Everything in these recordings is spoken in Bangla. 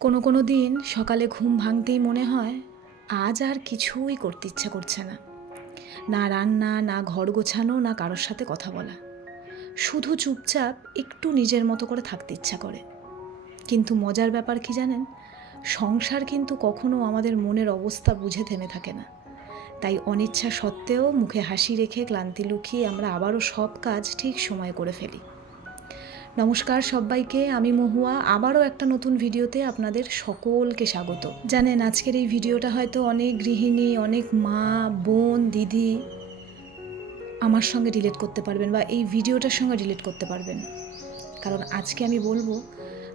কোনো কোনো দিন সকালে ঘুম ভাঙতেই মনে হয় আজ আর কিছুই করতে ইচ্ছা করছে না। না রান্না, না ঘর গোছানো, না কারোর সাথে কথা বলা। শুধু চুপচাপ একটু নিজের মতো করে থাকতে ইচ্ছা করে। কিন্তু মজার ব্যাপার কি জানেন, সংসার কিন্তু কখনো আমাদের মনের অবস্থা বুঝে থেমে থাকে না। তাই অনিচ্ছা সত্ত্বেও মুখে হাসি রেখে ক্লান্তি লুকিয়ে আমরা আবারও সব কাজ ঠিক সময়ে করে ফেলি। নমস্কার সবাইকে, আমি মহুয়া। আবারও একটা নতুন ভিডিওতে আপনাদের সকলকে স্বাগত। জানেন, আজকের এই ভিডিওটা হয়তো অনেক গৃহিণী, অনেক মা, বোন, দিদি আমার সঙ্গে রিলেট করতে পারবেন বা এই ভিডিওটার সঙ্গে রিলেট করতে পারবেন। কারণ আজকে আমি বলবো,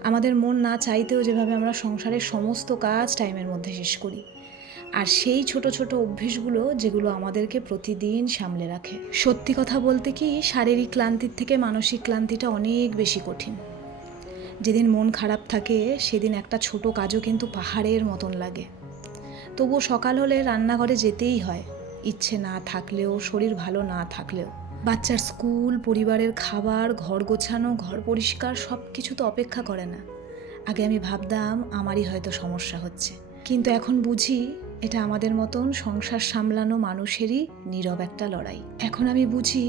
আমাদের মন না চাইতেও যেভাবে আমরা সংসারের সমস্ত কাজ টাইমের মধ্যে শেষ করি, আর সেই ছোট ছোট অভ্যেসগুলো যেগুলো আমাদেরকে প্রতিদিন সামলে রাখে। সত্যি কথা বলতে কি, শারীরিক ক্লান্তির থেকে মানসিক ক্লান্তিটা অনেক বেশি কঠিন। যেদিন মন খারাপ থাকে সেদিন একটা ছোট কাজও কিন্তু পাহাড়ের মতন লাগে। তবুও সকাল হলে রান্নাঘরে যেতেই হয়, ইচ্ছে না থাকলেও, শরীর ভালো না থাকলেও। বাচ্চার স্কুল, পরিবারের খাবার, ঘর গোছানো, ঘর পরিষ্কার সব কিছু তো অপেক্ষা করে না। আগে আমি ভাবতাম আমারই হয়তো সমস্যা হচ্ছে, কিন্তু এখন বুঝি এটা আমাদের মতন সংসার সামলানো মানুষেরই নীরব একটা লড়াই। এখন আমি বুঝি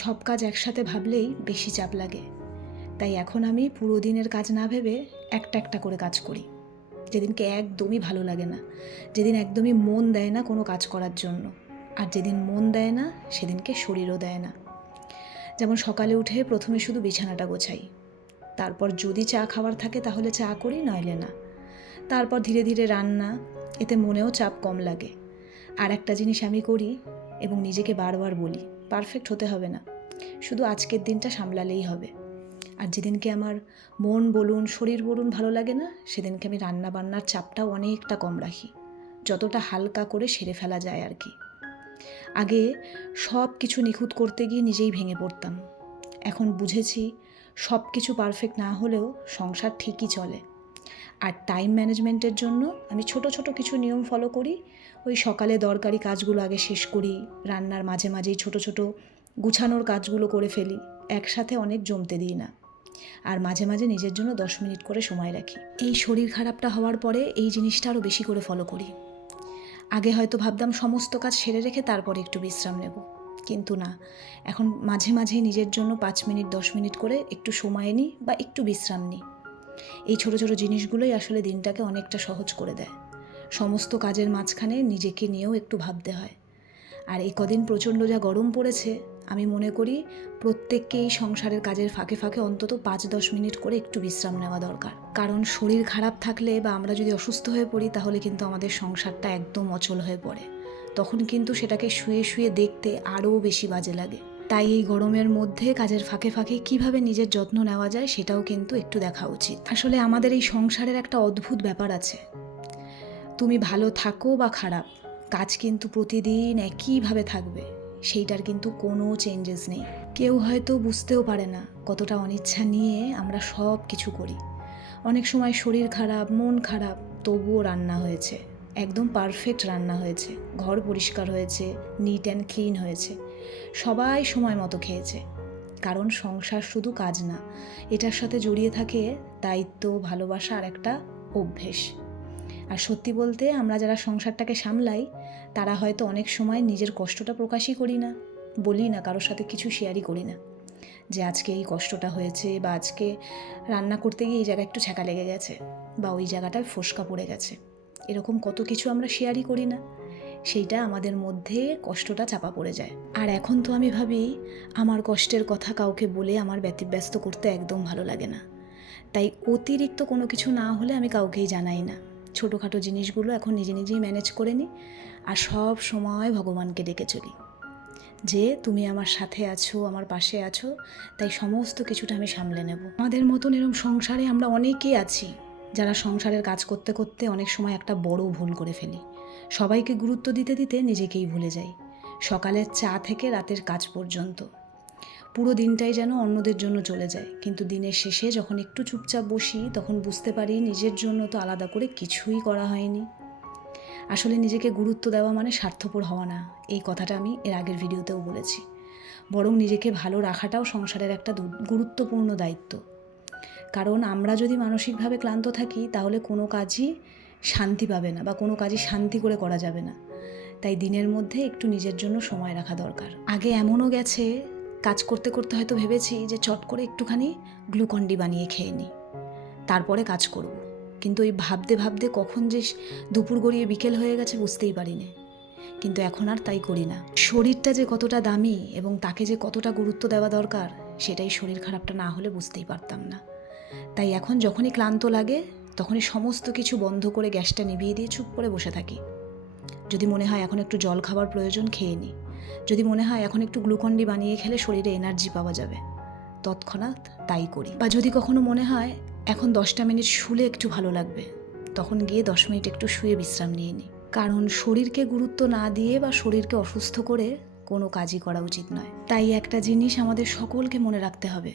সব কাজ একসাথে ভাবলেই বেশি চাপ লাগে। তাই এখন আমি পুরো দিনের কাজ না ভেবে একটা একটা করে কাজ করি। যেদিনকে একদমই ভালো লাগে না, যেদিন একদমই মন দেয় না কোনো কাজ করার জন্য, আর যেদিন মন দেয় না সেদিনকে শরীরও দেয় না। যেমন সকালে উঠে প্রথমে শুধু বিছানাটা গোছাই, তারপর যদি চা খাবার থাকে তাহলে চা করি, নইলে না। তারপর ধীরে ধীরে রান্না, এতে মনেও চাপ কম লাগে। আর একটা জিনিস আমি করি এবং নিজেকে বারবার বলি, পারফেক্ট হতে হবে না, শুধু আজকের দিনটা সামলালেই হবে। আর যেদিনকে আমার মন বলুন, শরীর বলুন ভালো লাগে না, সেদিনকে আমি রান্না বান্নার চাপটাও অনেকটা কম রাখি, যতটা হালকা করে সেরে ফেলা যায় আর কি। আগে সব কিছু নিখুঁত করতে গিয়ে নিজেই ভেঙে পড়তাম। এখন বুঝেছি সব কিছু পারফেক্ট না হলেও সংসার ঠিকই চলে। আর টাইম ম্যানেজমেন্টের জন্য আমি ছোট ছোট কিছু নিয়ম ফলো করি। ওই সকালে দরকারি কাজগুলো আগে শেষ করি, রান্নার মাঝে মাঝেই ছোট ছোট গুছানোর কাজগুলো করে ফেলি, একসাথে অনেক জমতে দিই না। আর মাঝে মাঝে নিজের জন্য 10 মিনিট করে সময় রাখি। এই শরীর খারাপটা হওয়ার পরে এই জিনিসটা আরও বেশি করে ফলো করি। আগে হয়তো ভাবতাম সমস্ত কাজ সেরে রেখে তারপরে একটু বিশ্রাম নেব, কিন্তু না, এখন মাঝে মাঝেই নিজের জন্য 5 মিনিট 10 মিনিট করে একটু সময় নিই বা একটু বিশ্রাম নিই। এই ছোট ছোট জিনিসগুলোই আসলে দিনটাকে অনেকটা সহজ করে দেয়। সমস্ত কাজের মাঝখানে নিজেকে নিয়েও একটু ভাবতে হয়। আর এই কদিন প্রচণ্ড যা গরম পড়েছে, আমি মনে করি প্রত্যেককে এই সংসারের কাজের ফাঁকে ফাঁকে অন্তত 5-10 মিনিট করে একটু বিশ্রাম নেওয়া দরকার। কারণ শরীর খারাপ থাকলে বা আমরা যদি অসুস্থ হয়ে পড়ি, তাহলে কিন্তু আমাদের সংসারটা একদম অচল হয়ে পড়ে। তখন কিন্তু সেটাকে শুয়ে শুয়ে দেখতে আরও বেশি বাজে লাগে। তাই এই গরমের মধ্যে কাজের ফাঁকে ফাঁকে কিভাবে নিজের যত্ন নেওয়া যায় সেটাও কিন্তু একটু দেখা উচিত। আসলে আমাদের এই সংসারের একটা অদ্ভুত ব্যাপার আছে, তুমি ভালো থাকো বা খারাপ, কাজ কিন্তু প্রতিদিন একইভাবে থাকবে, সেইটার কিন্তু কোনো চেঞ্জেস নেই। কেউ হয়তো বুঝতেও পারে না কতটা অনিচ্ছা নিয়ে আমরা সব কিছু করি। অনেক সময় শরীর খারাপ, মন খারাপ, তবুও রান্না হয়েছে, একদম পারফেক্ট রান্না হয়েছে, ঘর পরিষ্কার হয়েছে, নিট অ্যান্ড ক্লিন হয়েছে, সবাই সময় মতো খেয়েছে। কারণ সংসার শুধু কাজ না, এটার সাথে জড়িয়ে থাকে দায়িত্ব, ভালোবাসা আর একটা অভ্যেস। আর সত্যি বলতে, আমরা যারা সংসারটাকে সামলাই তারা হয়তো অনেক সময় নিজের কষ্টটা প্রকাশই করি না, বলি না, কারোর সাথে কিছু শেয়ারই করি না, যে আজকে এই কষ্টটা হয়েছে, বা আজকে রান্না করতে গিয়ে এই জায়গায় একটু ছ্যাঁকা লেগে গেছে, বা ওই জায়গাটায় ফোস্কা পড়ে গেছে। এরকম কত কিছু আমরা শেয়ারই করি না, সেইটা আমাদের মধ্যে কষ্টটা চাপা পড়ে যায়। আর এখন তো আমি ভাবি আমার কষ্টের কথা কাউকে বলে আমার ব্যতিব্যস্ত করতে একদম ভালো লাগে না। তাই অতিরিক্ত কোনো কিছু না হলে আমি কাউকেই জানাই না। ছোটোখাটো জিনিসগুলো এখন নিজে নিজেই ম্যানেজ করে নিই, আর সব সময় ভগবানকে ডেকে চলি যে তুমি আমার সাথে আছো, আমার পাশে আছো, তাই সমস্ত কিছুটা আমি সামলে নেব। আমাদের মতন এরকম সংসারে আমরা অনেকেই আছি যারা সংসারের কাজ করতে করতে অনেক সময় একটা বড় ভুল করে ফেলি। সবাইকে গুরুত্ব দিতে দিতে নিজেকেই ভুলে যাই। সকালের চা থেকে রাতের কাজ পর্যন্ত পুরো দিনটাই যেন অন্যদের জন্য চলে যায়, কিন্তু দিনের শেষে যখন একটু চুপচাপ বসি তখন বুঝতে পারি নিজের জন্য তো আলাদা করে কিছুই করা হয়নি। আসলে নিজেকে গুরুত্ব দেওয়া মানে স্বার্থপর হওয়া না, এই কথাটা আমি এর আগের ভিডিওতেও বলেছি। বরং নিজেকে ভালো রাখাটাও সংসারের একটা গুরুত্বপূর্ণ দায়িত্ব। কারণ আমরা যদি মানসিকভাবে ক্লান্ত থাকি তাহলে কোনো কাজই শান্তি পাবে না বা কোনো কাজই শান্তি করে করা যাবে না। তাই দিনের মধ্যে একটু নিজের জন্য সময় রাখা দরকার। আগে এমনও গেছে, কাজ করতে করতে হয়তো ভেবেছি যে চট করে একটুখানি গ্লুকন-ডি বানিয়ে খেয়ে নিই, তারপরে কাজ করব। কিন্তু ওই ভাবতে ভাবতে কখন যে দুপুর গড়িয়ে বিকেল হয়ে গেছে বুঝতেই পারিনি। কিন্তু এখন আর তাই করি না। শরীরটা যে কতটা দামি এবং তাকে যে কতটা গুরুত্ব দেওয়া দরকার সেটাই শরীর খারাপটা না হলে বুঝতেই পারতাম না। তাই এখন যখনই ক্লান্ত লাগে তখনই সমস্ত কিছু বন্ধ করে গ্যাসটা নিভিয়ে দিয়ে চুপ করে বসে থাকি। যদি মনে হয় এখন একটু জল খাবার প্রয়োজন, খেয়ে নিই। যদি মনে হয় এখন একটু গ্লুকন-ডি বানিয়ে খেলে শরীরে এনার্জি পাওয়া যাবে, তৎক্ষণাৎ তাই করি। বা যদি কখনো মনে হয় এখন 10টা মিনিট শুলে একটু ভালো লাগবে, তখন গিয়ে 10 মিনিট একটু শুয়ে বিশ্রাম নিয়ে নিই। কারণ শরীরকে গুরুত্ব না দিয়ে বা শরীরকে অসুস্থ করে কোনো কাজই করা উচিত নয়। তাই একটা জিনিস আমাদের সকলকে মনে রাখতে হবে,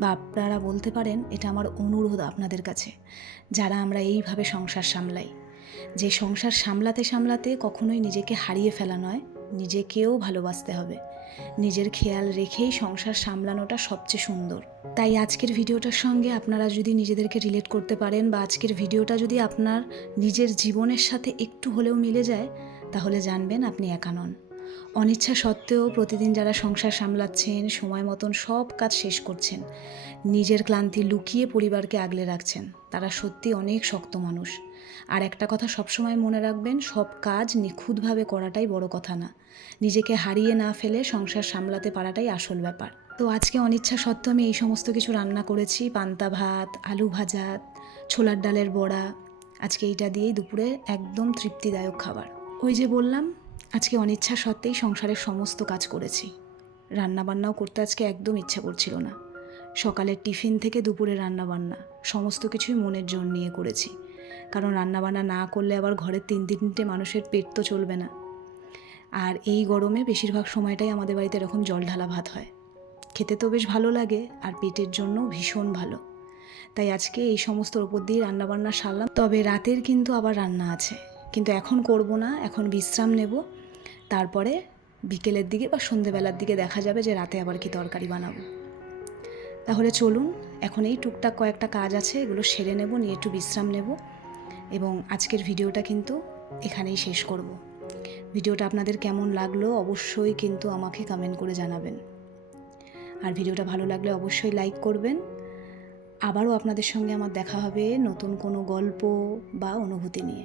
বা আপনারা বলতে পারেন এটা আমার অনুরোধ আপনাদের কাছে, যারা আমরা এইভাবে সংসার সামলাই, যে সংসার সামলাতে সামলাতে কখনোই নিজেকে হারিয়ে ফেলা নয়, নিজেকেও ভালোবাসতে হবে। নিজের খেয়াল রেখেই সংসার সামলানোটা সবচেয়ে সুন্দর। তাই আজকের ভিডিওটার সঙ্গে আপনারা যদি নিজেদেরকে রিলেট করতে পারেন বা আজকের ভিডিওটা যদি আপনার নিজের জীবনের সাথে একটু হলেও মিলে যায়, তাহলে জানবেন আপনি একা নন। অনিচ্ছা সত্ত্বেও প্রতিদিন যারা সংসার সামলাচ্ছেন, সময় মতন সব কাজ শেষ করছেন, নিজের ক্লান্তি লুকিয়ে পরিবারকে আগলে রাখছেন, তারা সত্যি অনেক শক্ত মানুষ। আর একটা কথা সবসময় মনে রাখবেন, সব কাজ নিখুঁতভাবে করাটাই বড় কথা না, নিজেকে হারিয়ে না ফেলে সংসার সামলাতে পারাটাই আসল ব্যাপার। তো আজকে অনিচ্ছা সত্ত্বেও আমি এই সমস্ত কিছু রান্না করেছি, পান্তা ভাত, আলু ভাজা, ছোলার ডালের বড়া। আজকে এইটা দিয়েই দুপুরে একদম তৃপ্তিদায়ক খাবার। ওই যে বললাম, আজকে অনিচ্ছা সত্ত্বেই সংসারের সমস্ত কাজ করেছি। রান্নাবান্নাও করতে আজকে একদম ইচ্ছা করছিল না। সকালের টিফিন থেকে দুপুরে রান্নাবান্না সমস্ত কিছুই মনের জোর নিয়ে করেছি। কারণ রান্নাবান্না না করলে আবার ঘরের 3-3টে মানুষের পেট তো চলবে না। আর এই গরমে বেশিরভাগ সময়টাই আমাদের বাড়িতে এরকম জল ঢালা ভাত হয়। খেতে তো বেশ ভালো লাগে আর পেটের জন্য ভীষণ ভালো। তাই আজকে এই সমস্তর উপর দিয়ে রান্নাবান্না সারলাম। তবে রাতের কিন্তু আবার রান্না আছে, কিন্তু এখন করব না, এখন বিশ্রাম নেব। তারপরে বিকেলের দিকে বা সন্ধেবেলার দিকে দেখা যাবে যে রাতে আবার কি তরকারি বানাবো। তাহলে চলুন, এখন এই টুকটাক কয়েকটা কাজ আছে, এগুলো সেরে নেব, নিয়ে একটু বিশ্রাম নেব এবং আজকের ভিডিওটা কিন্তু এখানেই শেষ করব। ভিডিওটা আপনাদের কেমন লাগলো অবশ্যই কিন্তু আমাকে কমেন্ট করে জানাবেন। আর ভিডিওটা ভালো লাগলে অবশ্যই লাইক করবেন। আবারও আপনাদের সঙ্গে আমার দেখা হবে নতুন কোনো গল্প বা অনুভূতি নিয়ে।